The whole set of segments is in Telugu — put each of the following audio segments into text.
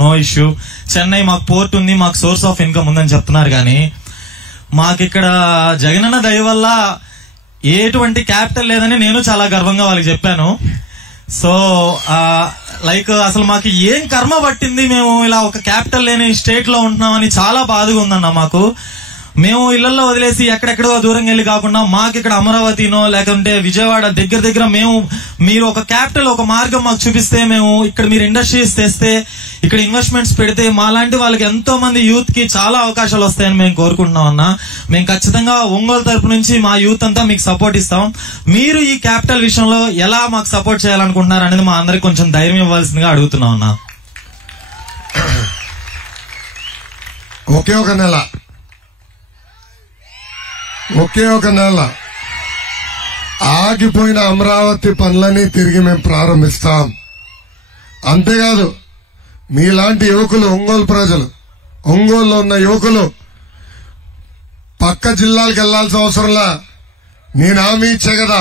No issue. చెన్నై మాకు పోర్ట్ ఉంది, మాకు సోర్స్ ఆఫ్ ఇన్కమ్ ఉందని చెప్తున్నారు. కానీ మాకిక్కడ జగనన్న దయ వల్ల ఎటువంటి క్యాపిటల్ లేదని నేను చాలా గర్వంగా వాళ్ళకి చెప్పాను. సో లైక్ అసలు మాకు ఏం కర్మ పట్టింది, మేము ఇలా ఒక క్యాపిటల్ లేని స్టేట్ లో ఉంటున్నామని చాలా బాధగా ఉందన్న. మాకు మేము ఇళ్లలో వదిలేసి ఎక్కడెక్కడో దూరం వెళ్ళి కాకుండా మాకు ఇక్కడ అమరావతినో లేకుంటే విజయవాడ దగ్గర మీరు ఒక క్యాపిటల్, ఒక మార్గం మాకు చూపిస్తే, మేము ఇక్కడ మీరు ఇండస్ట్రీస్ తెస్తే, ఇక్కడ ఇన్వెస్ట్మెంట్స్ పెడితే మాలాంటి వాళ్ళకి ఎంతో మంది యూత్ కి చాలా అవకాశాలు వస్తాయని మేము కోరుకుంటున్నాం అన్న. మేము ఖచ్చితంగా ఒంగోలు తరపు నుంచి మా యూత్ అంతా మీకు సపోర్ట్ ఇస్తాం. మీరు ఈ క్యాపిటల్ విషయంలో ఎలా మాకు సపోర్ట్ చేయాలనుకుంటున్నారు అనేది మా అందరికి కొంచెం ధైర్యం ఇవ్వాల్సిందిగా అడుగుతున్నాం అన్న. ఒకే ఒక నెల ఆగిపోయిన అమరావతి పనులని తిరిగి మేము ప్రారంభిస్తాం. అంతేకాదు, మీలాంటి యువకులు, ఒంగోలు ప్రజలు, ఒంగోలులో ఉన్న యువకులు పక్క జిల్లాలకు వెళ్లాల్సిన అవసరంలా నేను హామీ ఇచ్చా కదా,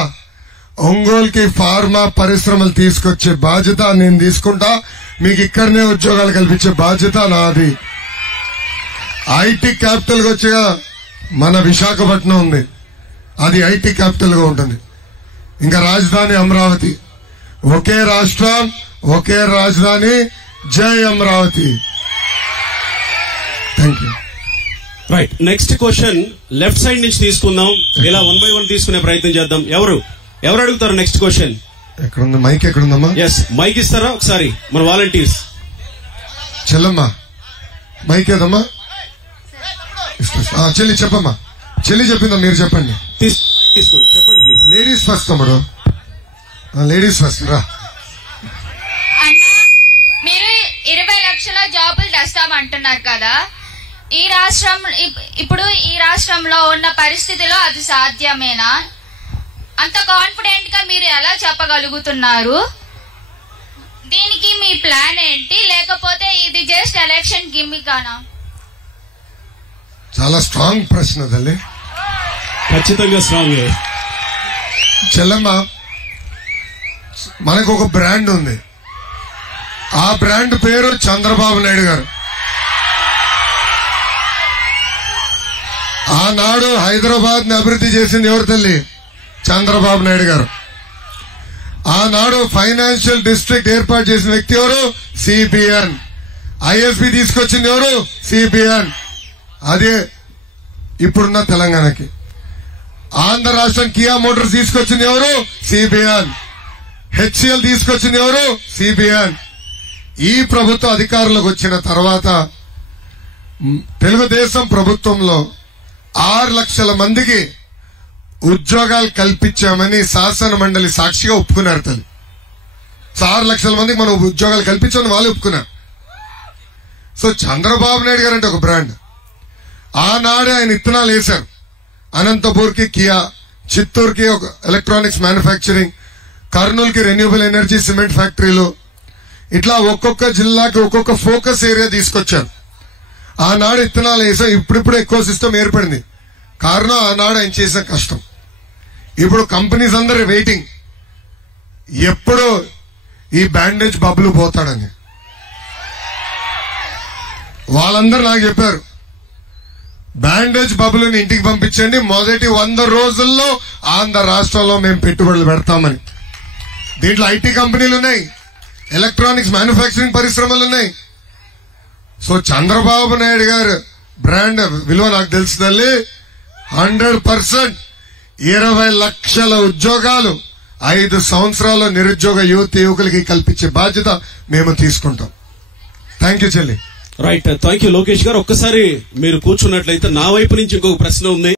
ఒంగోలుకి ఫార్మా పరిశ్రమలు తీసుకొచ్చే బాధ్యత నేను తీసుకుంటా. మీకు ఇక్కడనే ఉద్యోగాలు కల్పించే బాధ్యత నాది. ఐటీ క్యాపిటల్ గా వచ్చేగా మన విశాఖపట్నం ఉంది, అది ఐటీ క్యాపిటల్ గా ఉంటుంది. ఇంకా రాజధాని అమరావతి. ఒకే రాష్ట్రం, ఒకే రాజధాని. జై Amaravati. Thank you. Right, next question left side నుంచి తీసుకుందాం. ఇలా 1 by 1 తీసుకునే ప్రయత్నం చేద్దాం. ఎవరు అడుగుతారు నెక్స్ట్ క్వశ్చన్? ఎక్కడుంది మైక్? ఎక్కడుందమ్మా? ఎస్, మైక్ ఇస్తారా ఒకసారి మన వాలంటీర్స్? చెల్లమ్మా మైక్ ఏదమ్మా? చెల్లి చెప్పమ్మా. చెల్లి చెప్పిందా? మీరు చెప్పండి. తీసుకోండి, చెప్పండి ప్లీజ్. లేడీస్ ఫస్ట్ తమ్ముడు, లేడీస్ ఫస్ట్ రా. మీరు 20 లక్షల జాబులు తెస్తామంటున్నారు కదా, ఇప్పుడు ఈ రాష్ట్రంలో ఉన్న పరిస్థితిలో అది సాధ్యమేనా? అంత కాన్ఫిడెంట్ గా మీరు ఎలా చెప్పగలుగుతున్నారు? దీనికి మీ ప్లాన్ ఏంటి? లేకపోతే ఇది జస్ట్ ఎలక్షన్ గిమ్మికానా? చాలా స్ట్రాంగ్ ప్రశ్న తల్లి. ఖచ్చితంగా స్ట్రాంగ్. చెల్లమ్మ, మనకు ఒక బ్రాండ్ ఉంది. ఆ బ్రాండ్ పేరు చంద్రబాబు నాయుడు గారు. ఆనాడు హైదరాబాద్ ని అభివృద్ధి చేసింది ఎవరు తల్లి? చంద్రబాబు నాయుడు గారు. ఆనాడు ఫైనాన్షియల్ డిస్ట్రిక్ట్ ఏర్పాటు చేసిన వ్యక్తి ఎవరు? సిబిఎన్. ఐఎస్బి తీసుకొచ్చింది ఎవరు? సిబిఎన్. అదే ఇప్పుడున్న తెలంగాణకి. ఆంధ్ర రాష్ట్రం కియా మోటార్స్ తీసుకొచ్చింది ఎవరు? సిబిఎన్. హెచ్సిఎల్ తీసుకొచ్చింది ఎవరు? సిబిఎన్. ఈ ప్రభుత్వం అధికారంలోకి వచ్చిన తర్వాత తెలుగుదేశం ప్రభుత్వంలో 6 లక్షల మందికి ఉద్యోగాలు కల్పించామని శాసన మండలి సాక్షిగా ఒప్పుకున్నారు తల్లి. 6 లక్షల మందికి మనం ఉద్యోగాలు కల్పించామని వాళ్ళు ఒప్పుకున్నారు. సో చంద్రబాబు నాయుడు గారు అంటే ఒక బ్రాండ్. ఆనాడే ఆయన ఇత్తనాలు వేశారు. అనంతపూర్కి కియా, చిత్తూరుకి ఒక ఎలక్ట్రానిక్స్ మ్యానుఫ్యాక్చరింగ్, కర్నూలుకి రెన్యూబుల్ ఎనర్జీ సిమెంట్ ఫ్యాక్టరీలు, ఇట్లా ఒక్కొక్క జిల్లాకి ఒక్కొక్క ఫోకస్ ఏరియా తీసుకొచ్చారు. ఆనాడు ఇత్తనాలు వేసాం. ఇప్పుడిప్పుడు ఎక్కువ సిస్టమ్ ఏర్పడింది. కారణం ఆనాడు ఆయన చేసిన కష్టం. ఇప్పుడు కంపెనీస్ అందరూ వెయిటింగ్ ఎప్పుడు ఈ బ్యాండేజ్ బబులు పోతాడని. వాళ్ళందరూ నాకు చెప్పారు, బ్యాండేజ్ బబుల్ని ఇంటికి పంపించండి, మొదటి 100 రోజుల్లో ఆంధ్ర రాష్ట్రంలో మేము పెట్టుబడులు పెడతామని. దీంట్లో ఐటీ కంపెనీలు ఉన్నాయి, ఎలక్ట్రానిక్స్ మ్యానుఫ్యాక్చరింగ్ పరిశ్రమలు ఉన్నాయి. సో చంద్రబాబు నాయుడు గారు బ్రాండ్ విలువ నాకు తెలుసు తల్లి. 100% 20 లక్షల ఉద్యోగాలు 5 సంవత్సరాల్లో నిరుద్యోగ యువకులకి కల్పించే బాధ్యత మేము తీసుకుంటాం. థ్యాంక్ యూ చెల్లి. రైట్, థ్యాంక్ యూ లోకేష్ గారు. ఒక్కసారి మీరు కూర్చున్నట్లయితే నా వైపు నుంచి ఇంకొక ప్రశ్న ఉంది.